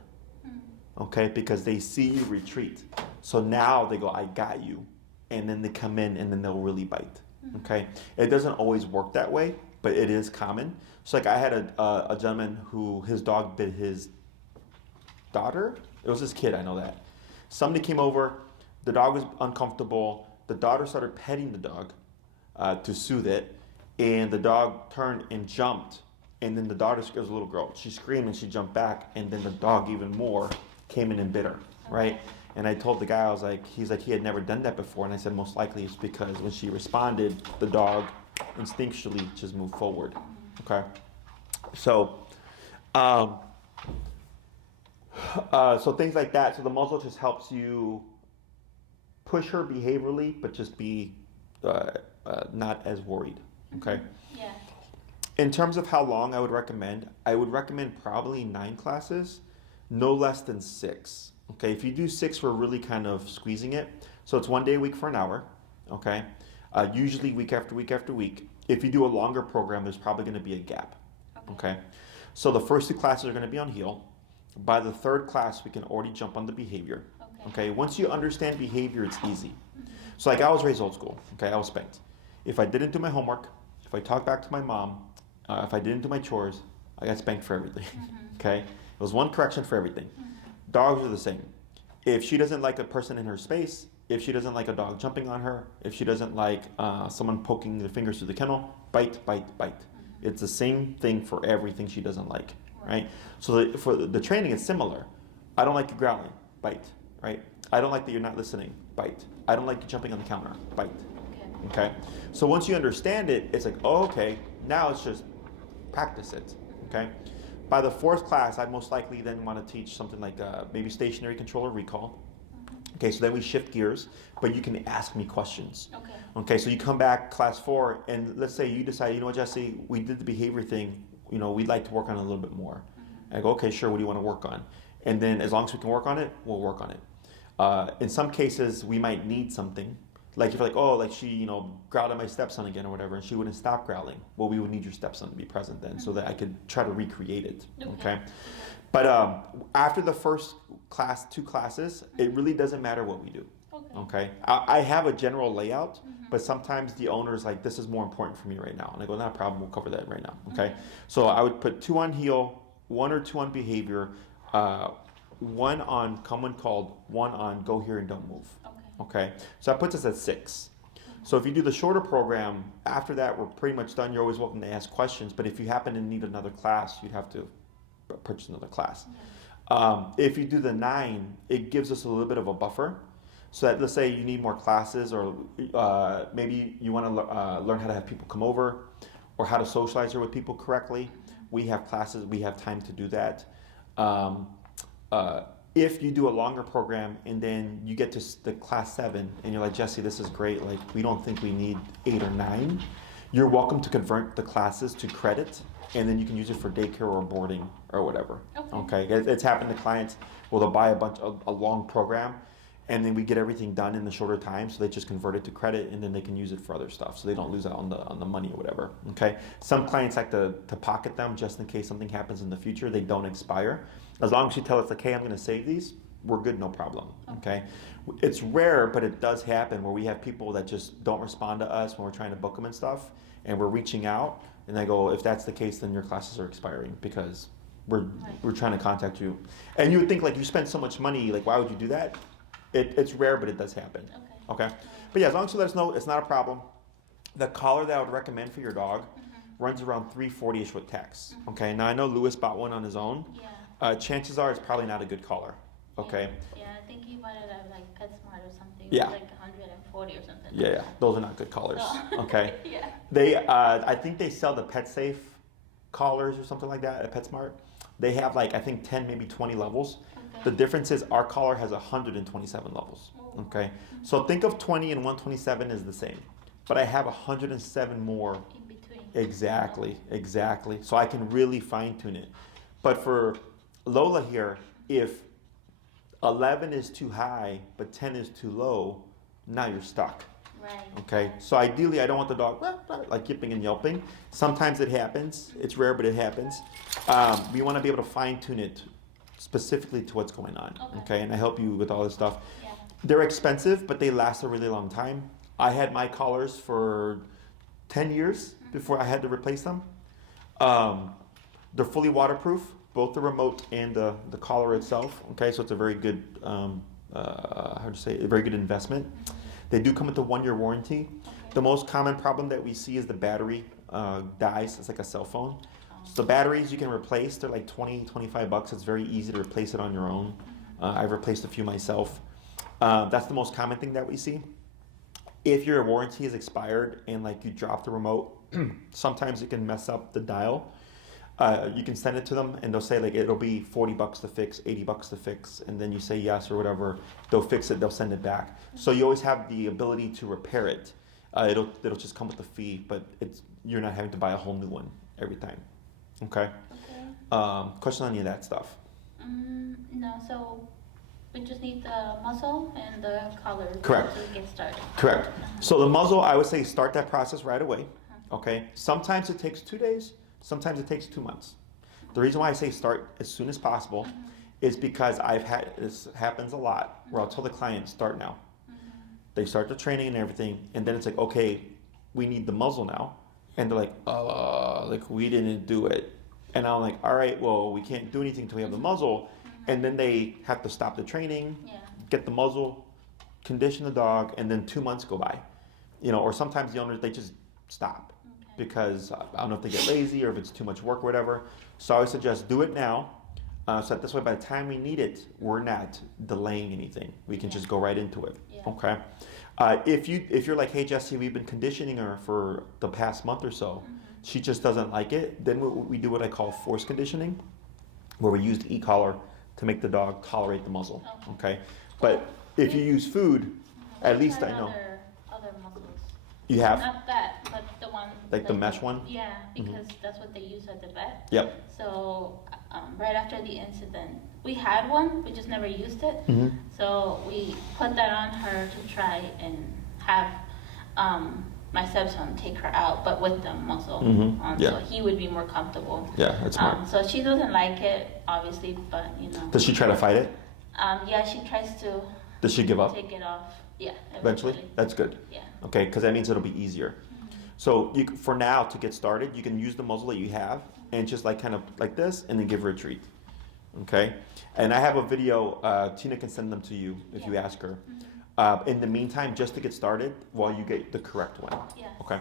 okay, because they see you retreat. So now they go, I got you, and then they come in and then they'll really bite, okay? It doesn't always work that way, but it is common. So like I had a gentleman who his dog bit his daughter. It was his kid, I know that. Somebody came over, the dog was uncomfortable, the daughter started petting the dog to soothe it, and the dog turned and jumped, and then the daughter, it was a little girl, she screamed and she jumped back, and then the dog even more came in and bit her, right? And I told the guy, he's like, he had never done that before, and I said most likely it's because when she responded, the dog instinctually just moved forward, okay? So, so things like that. So the muzzle just helps you push her behaviorally, but just be not as worried. Okay. Yeah. In terms of how long I would recommend probably 9 classes, no less than 6. Okay. If you do 6, we're really kind of squeezing it. So it's 1 day a week for an hour. Okay. Usually week after week after week. If you do a longer program, there's probably going to be a gap. Okay. So the first 2 classes are going to be on heel. By the 3rd class, we can already jump on the behavior. Okay. Once you understand behavior, it's easy. So like I was raised old school. Okay. I was spanked. If I didn't do my homework, if I talked back to my mom, if I didn't do my chores, I got spanked for everything. Okay. It was one correction for everything. Dogs are the same. If she doesn't like a person in her space, if she doesn't like a dog jumping on her, if she doesn't like someone poking their fingers through the kennel, bite, bite, bite. It's the same thing for everything she doesn't like, right? So for the training, it's similar. I don't like you growling, bite, right? I don't like that you're not listening, bite. I don't like you jumping on the counter, bite. Okay? So once you understand it, it's like, oh, okay, now it's just practice it, okay? By the 4th class, I'd most likely then want to teach something like maybe stationary control or recall. Okay, so then we shift gears, but you can ask me questions. Okay, so you come back class 4, and let's say you decide, you know what, Jesse, we did the behavior thing, we'd like to work on it a little bit more. I go, okay, sure, what do you want to work on? And then as long as we can work on it, we'll work on it. In some cases, we might need something. Like if you're like, oh, like she, growled at my stepson again or whatever, and she wouldn't stop growling. Well, we would need your stepson to be present then so that I could try to recreate it, okay? But after the first 2 classes, it really doesn't matter what we do, okay? I have a general layout, but sometimes the owner's like, this is more important for me right now. And I go, not a problem, we'll cover that right now, okay? So I would put 2 on heel, 1 or 2 on behavior, 1 on come when called, 1 on go here and don't move. Okay, so that puts us at 6. So if you do the shorter program, after that we're pretty much done. You're always welcome to ask questions, but if you happen to need another class, you'd have to purchase another class. If you do the 9, it gives us a little bit of a buffer. So that let's say you need more classes, or maybe you want to learn how to have people come over, or how to socialize her with people correctly. We have classes, we have time to do that. If you do a longer program and then you get to the class 7 and you're like, Jesse, this is great, like we don't think we need 8 or 9, you're welcome to convert the classes to credit, and then you can use it for daycare or boarding or whatever. Okay. It's happened to clients where they'll buy a long program, and then we get everything done in the shorter time, so they just convert it to credit, and then they can use it for other stuff, so they don't lose out on the money or whatever. Okay. Some clients like to pocket them just in case something happens in the future. They don't expire. As long as you tell us, like, hey, I'm going to save these, we're good, no problem. Okay. It's rare, but it does happen where we have people that just don't respond to us when we're trying to book them and stuff, and we're reaching out, and they go, if that's the case, then your classes are expiring because we're trying to contact you. And you would think like you spend so much money, like why would you do that? It's rare, but it does happen. Okay. But yeah, as long as you let us know, it's not a problem. The collar that I would recommend for your dog runs around $340-ish with tax. Okay. Now I know Lewis bought one on his own. Yeah. Chances are it's probably not a good collar. Okay. Yeah, I think he bought it at like PetSmart or something. Yeah. It was like 140 or something. Yeah. Those are not good collars. Oh. Okay. Yeah. They, I think they sell the PetSafe collars or something like that at PetSmart. They have like, I think 10, maybe 20 levels. The difference is our collar has 127 levels. Okay. So think of 20 and 127 is the same, but I have 107 more. In between. Exactly. So I can really fine tune it. But for Lola here, if 11 is too high, but 10 is too low, now you're stuck. Right. Okay, so ideally I don't want the dog like yipping and yelping. Sometimes it happens. It's rare, but it happens. We want to be able to fine tune it specifically to what's going on. Okay, and I help you with all this stuff. Yeah. They're expensive, but they last a really long time. I had my collars for 10 years before I had to replace them. They're fully waterproof, both the remote and the collar itself. Okay, so it's a very good, a very good investment. They do come with a 1-year warranty. The most common problem that we see is the battery dies. It's like a cell phone. So the batteries you can replace. They're like $20, $25. It's very easy to replace it on your own. I've replaced a few myself. That's the most common thing that we see. If your warranty is expired and like you drop the remote, sometimes it can mess up the dial. You can send it to them and they'll say like it'll be $40 to fix, $80 to fix, and then you say yes or whatever. They'll fix it. They'll send it back. So you always have the ability to repair it. It'll just come with a fee, but you're not having to buy a whole new one every time. Okay. Question on any of that stuff? No. So we just need the muzzle and the collar. Correct. To get started. Correct. So the muzzle, I would say start that process right away. Okay. Sometimes it takes 2 days. Sometimes it takes 2 months. The reason why I say start as soon as possible is because this happens a lot where I'll tell the client start now. They start the training and everything, and then it's like, okay, we need the muzzle now. And they're like we didn't do it. And I'm like, all right, well, we can't do anything until we have the muzzle. And then they have to stop the training, get the muzzle, condition the dog, and then 2 months go by. Or sometimes the owners, they just stop. Because I don't know if they get lazy or if it's too much work or whatever. So I would suggest do it now. So that this way, by the time we need it, we're not delaying anything. We can just go right into it. Okay. If you're like, hey Jesse, we've been conditioning her for the past month or so, she just doesn't like it. Then we do what I call force conditioning, where we use the e-collar to make the dog tolerate the muzzle. Okay. But if you use food, at least I know. Other muzzles. You have? Not that, but the one. Like the mesh one? Yeah, because that's what they use at the vet. Yep. So right after the incident, we had one, we just never used it. So we put that on her to try and have my stepson take her out, but with the muzzle on, so he would be more comfortable. Yeah, that's smart. So she doesn't like it, obviously, but Does she try to fight it? Yeah, she tries to. Does she give up? Take it off. Yeah. Eventually? That's good. Yeah. Okay, because that means it'll be easier. So for now, to get started, you can use the muzzle that you have and just like kind of like this and then give her a treat. Okay? And I have a video, Tina can send them to you if you ask her. In the meantime, just to get started while you get the correct one. Yeah. Okay?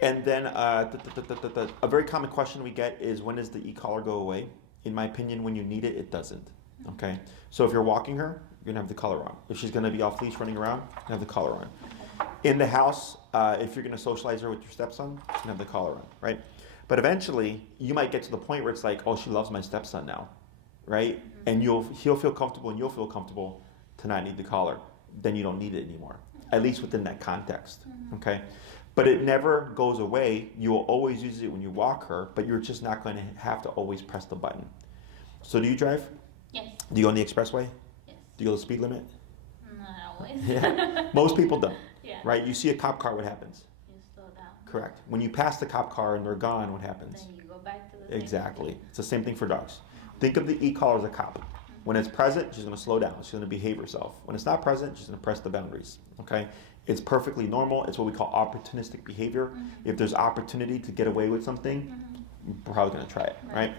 And then a very common question we get is, when does the e-collar go away? In my opinion, when you need it, it doesn't. Okay? So if you're walking her, you're going to have the collar on. If she's going to be off leash running around, you have the collar on. In the house, if you're going to socialize her with your stepson, you can have the collar on, right? But eventually, you might get to the point where it's like, oh, she loves my stepson now, right? And he'll feel comfortable and you'll feel comfortable to not need the collar. Then you don't need it anymore, at least within that context, okay? But it never goes away. You will always use it when you walk her, but you're just not going to have to always press the button. So do you drive? Yes. Do you go on the expressway? Yes. Do you go the speed limit? Not always. Yeah. Most people don't. Yeah. Right? You see a cop car, what happens? You slow down. Correct. When you pass the cop car and they're gone, what happens? Then you go back to the same Exactly. thing. It's the same thing for dogs. Think of the e-collar as a cop. When it's present, she's going to slow down. She's going to behave herself. When it's not present, she's going to press the boundaries. Okay? It's perfectly normal. It's what we call opportunistic behavior. If there's opportunity to get away with something, we're probably going to try it, right?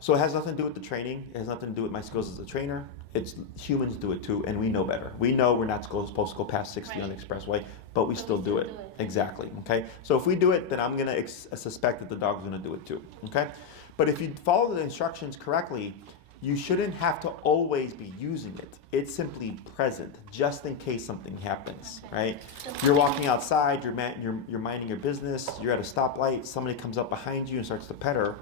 So it has nothing to do with the training. It has nothing to do with my skills as a trainer. It's humans do it too, and we know better. We know we're not supposed to go past 60 on the expressway, but we still do it. Exactly, okay? So if we do it, then I'm going to suspect that the dog's going to do it too, okay? But if you follow the instructions correctly, you shouldn't have to always be using it. It's simply present, just in case something happens, right? You're walking outside, you're minding your business, you're at a stoplight, somebody comes up behind you and starts to pet her,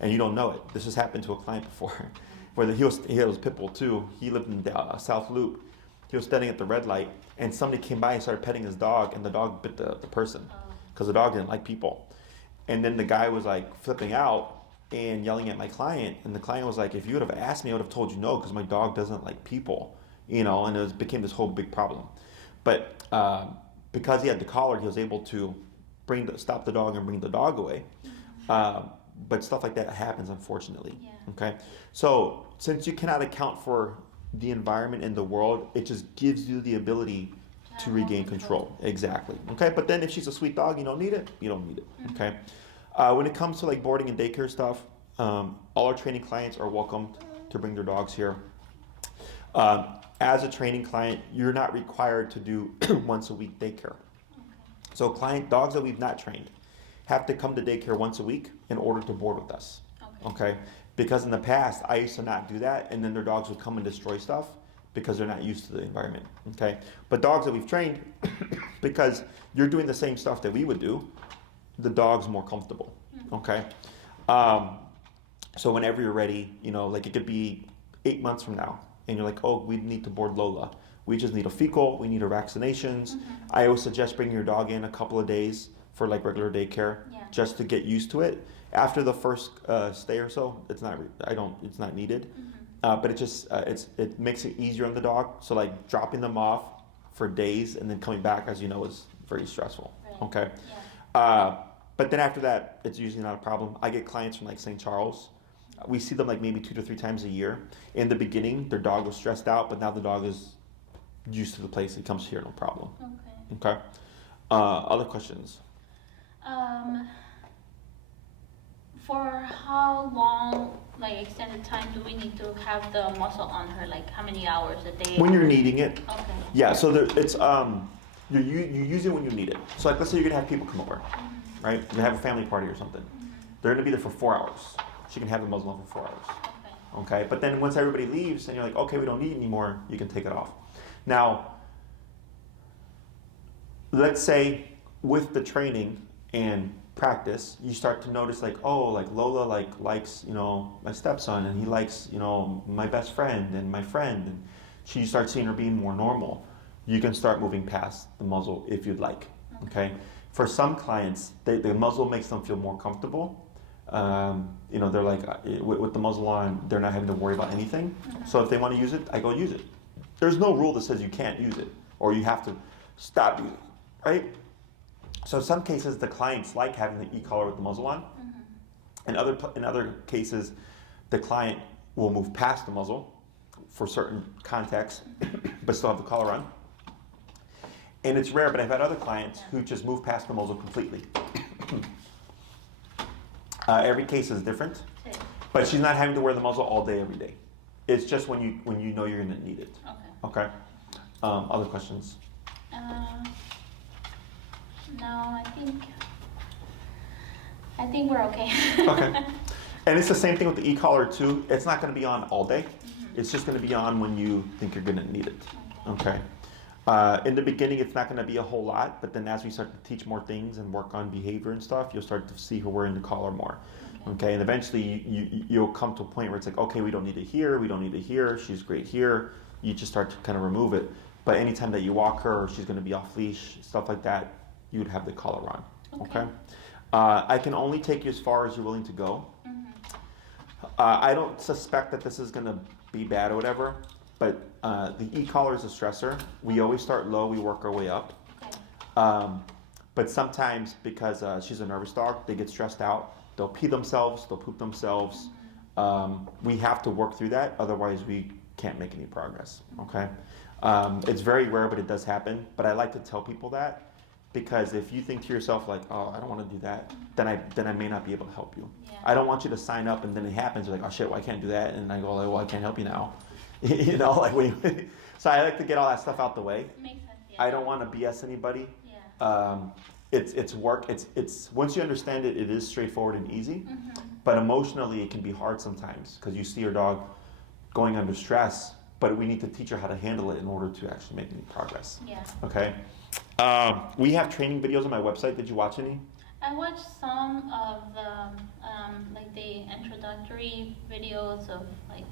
and you don't know it. This has happened to a client before, where he had his pit bull too. He lived in South Loop. He was standing at the red light, and somebody came by and started petting his dog, and the dog bit the person, because the dog didn't like people. And then the guy was like flipping out and yelling at my client, and the client was like, if you would have asked me, I would have told you no, because my dog doesn't like people, and it became this whole big problem. But because he had the collar, he was able to stop the dog and bring the dog away. But stuff like that happens, unfortunately. Okay, so since you cannot account for the environment in the world, it just gives you the ability to regain control. Exactly. Okay, but then if she's a sweet dog, you don't need it. You don't need it. Okay. When it comes to like boarding and daycare stuff, all our training clients are welcome to bring their dogs here. As a training client, you're not required to do once a week daycare. So dogs that we've not trained have to come to daycare once a week in order to board with us. Okay? Because in the past, I used to not do that, and then their dogs would come and destroy stuff because they're not used to the environment. Okay? But dogs that we've trained, because you're doing the same stuff that we would do, the dog's more comfortable. Okay? So whenever you're ready, like it could be 8 months from now, and you're like, oh, we need to board Lola. We just need a fecal, we need her vaccinations. I always suggest bringing your dog in a couple of days for like regular daycare, just to get used to it. After the first stay or so, it's not needed. But it makes it easier on the dog. So like dropping them off for days and then coming back, as you know, is very stressful. Right. Okay. But then after that, it's usually not a problem. I get clients from like St. Charles. We see them like maybe 2 to 3 times a year. In the beginning, their dog was stressed out, but now the dog is used to the place. It comes here, no problem. Okay. Other questions? For how long, like extended time, do we need to have the muzzle on her? Like how many hours a day? When you're needing it. Okay. Yeah. So it's you use it when you need it. So like let's say you're gonna have people come over, right? You're gonna have a family party or something. They're gonna be there for 4 hours. She can have the muzzle on for 4 hours. Okay. But then once everybody leaves and you're like, okay, we don't need it anymore, you can take it off. Now, let's say with the training and practice, you start to notice like, oh, like Lola likes my stepson, and he likes my best friend and my friend, and you start seeing her being more normal. You can start moving past the muzzle if you'd like. Okay. For some clients, the muzzle makes them feel more comfortable. They're like with the muzzle on, they're not having to worry about anything. So if they want to use it, I go use it. There's no rule that says you can't use it or you have to stop using it, right? So in some cases, the clients like having the e-collar with the muzzle on. In other cases, the client will move past the muzzle for certain contexts, but still have the collar on. And it's rare, but I've had other clients who just move past the muzzle completely. Every case is different, but she's not having to wear the muzzle all day, every day. It's just when you know you're going to need it. Okay. Other questions? No, I think we're okay. Okay. And it's the same thing with the e-collar too. It's not going to be on all day. It's just going to be on when you think you're going to need it. Okay. In the beginning, it's not going to be a whole lot, but then as we start to teach more things and work on behavior and stuff, you'll start to see her wearing the collar more. Okay. And eventually you'll come to a point where it's like, okay, we don't need it here. We don't need it here. She's great here. You just start to kind of remove it. But anytime that you walk her, or she's going to be off leash, stuff like that, you would have the collar on. Okay. I can only take you as far as you're willing to go. I don't suspect that this is going to be bad or whatever, but the e-collar is a stressor. We always start low, we work our way up. But sometimes, because she's a nervous dog, they get stressed out. They'll pee themselves, they'll poop themselves. We have to work through that, otherwise we can't make any progress. Okay. It's very rare, but it does happen. But I like to tell people that, Because if you think to yourself like, oh, I don't want to do that, then I may not be able to help you. Yeah. I don't want you to sign up and then it happens. You're like, oh shit, well, I can't do that, and I go like, well, I can't help you now. You know, like so I like to get all that stuff out the way. Makes sense. Yeah. I don't want to BS anybody. Yeah. It's work. It's once you understand it, it is straightforward and easy. Mm-hmm. But emotionally, it can be hard sometimes because you see your dog going under stress. But we need to teach her how to handle it in order to actually make any progress. Yeah. Okay. We have training videos on my website. Did you watch any? I watched some of the like the introductory videos of like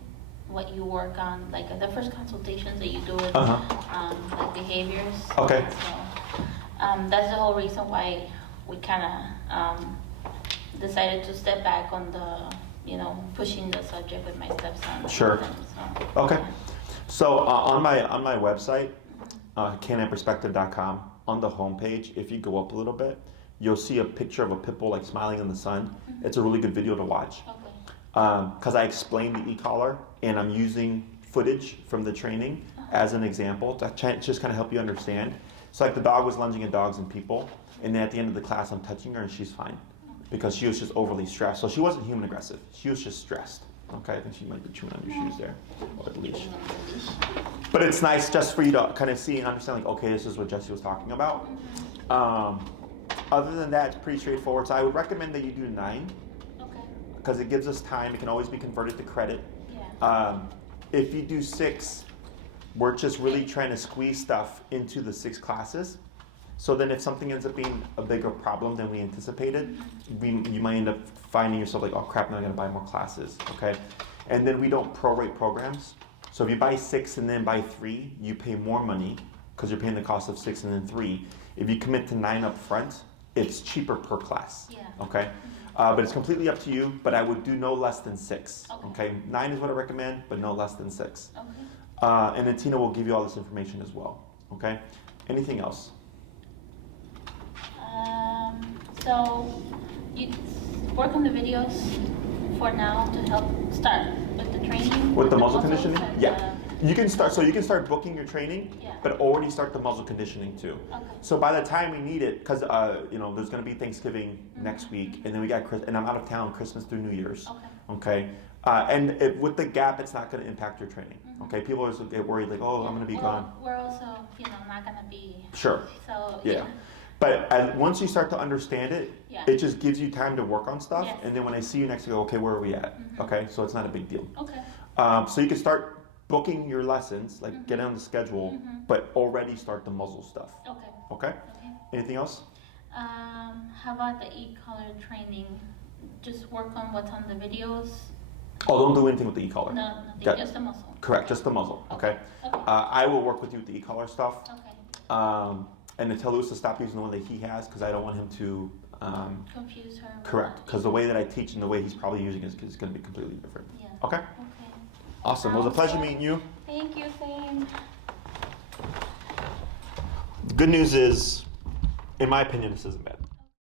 what you work on, like the first consultations that you do with like behaviors. Okay. So that's the whole reason why we kind of decided to step back on the pushing the subject with my stepson. Sure. So, Okay. yeah. So on my website, canineperspective.com, on the homepage, if you go up a little bit, you'll see a picture of a pit bull like smiling in the sun. Mm-hmm. It's a really good video to watch. Okay. Because I explained the e-collar and I'm using footage from the training as an example to just kind of help you understand. So like the dog was lunging at dogs and people, and then at the end of the class I'm touching her and she's fine because she was just overly stressed. So she wasn't human aggressive, she was just stressed. Okay, I think she might be chewing on your shoes there, or the leash. But it's nice just for you to kind of see and understand like, okay, this is what Jesse was talking about. Other than that, it's pretty straightforward. So I would recommend that you do 9. Okay. Because it gives us time. It can always be converted to credit. Yeah. If you do 6, we're just really trying to squeeze stuff into the 6 classes. So then if something ends up being a bigger problem than we anticipated, you might end up finding yourself like, oh crap, now I'm going to buy more classes, okay? And then we don't prorate programs. So if you buy 6 and then buy 3, you pay more money because you're paying the cost of 6 and then 3. If you commit to 9 up front, it's cheaper per class, Yeah. okay? But it's completely up to you, but I would do no less than 6, okay? 9 is what I recommend, but no less than 6. Okay. And then Tina will give you all this information as well, okay? Anything else? So you work on the videos for now to help start with the training? With the muzzle muscles conditioning? and Yeah. You can start booking your training, Yeah. but already start the muzzle conditioning too. Okay. So by the time we need it, because there's going to be Thanksgiving next week, and then we got and I'm out of town Christmas through New Year's. Okay. And with the gap, it's not going to impact your training. Okay, people always get worried like, oh, I'm going to be gone. We're also, not gonna be. Sure. So Yeah. But once you start to understand it, Yeah. it just gives you time to work on stuff. Yes. And then when I see you next, I go, okay, where are we at? Okay, so it's not a big deal. Okay. So you can start booking your lessons, like get on the schedule, but already start the muzzle stuff. Okay. Okay? Okay. Anything else? How about the e-collar training? Just work on what's on the videos? Oh, don't do anything with the e-collar. No, nothing, Yeah. just the muscle. Correct, just the muzzle. Okay. Okay. I will work with you with the e-collar stuff. Okay. And to tell Lewis to stop using the one that he has because I don't want him to. Confuse her. with Correct, that. because the way that I teach and the way he's probably using it is going to be completely different. Yeah. Okay. Okay. Awesome. It was a pleasure meeting you. Thank you, same. The good news is, in my opinion, this isn't bad.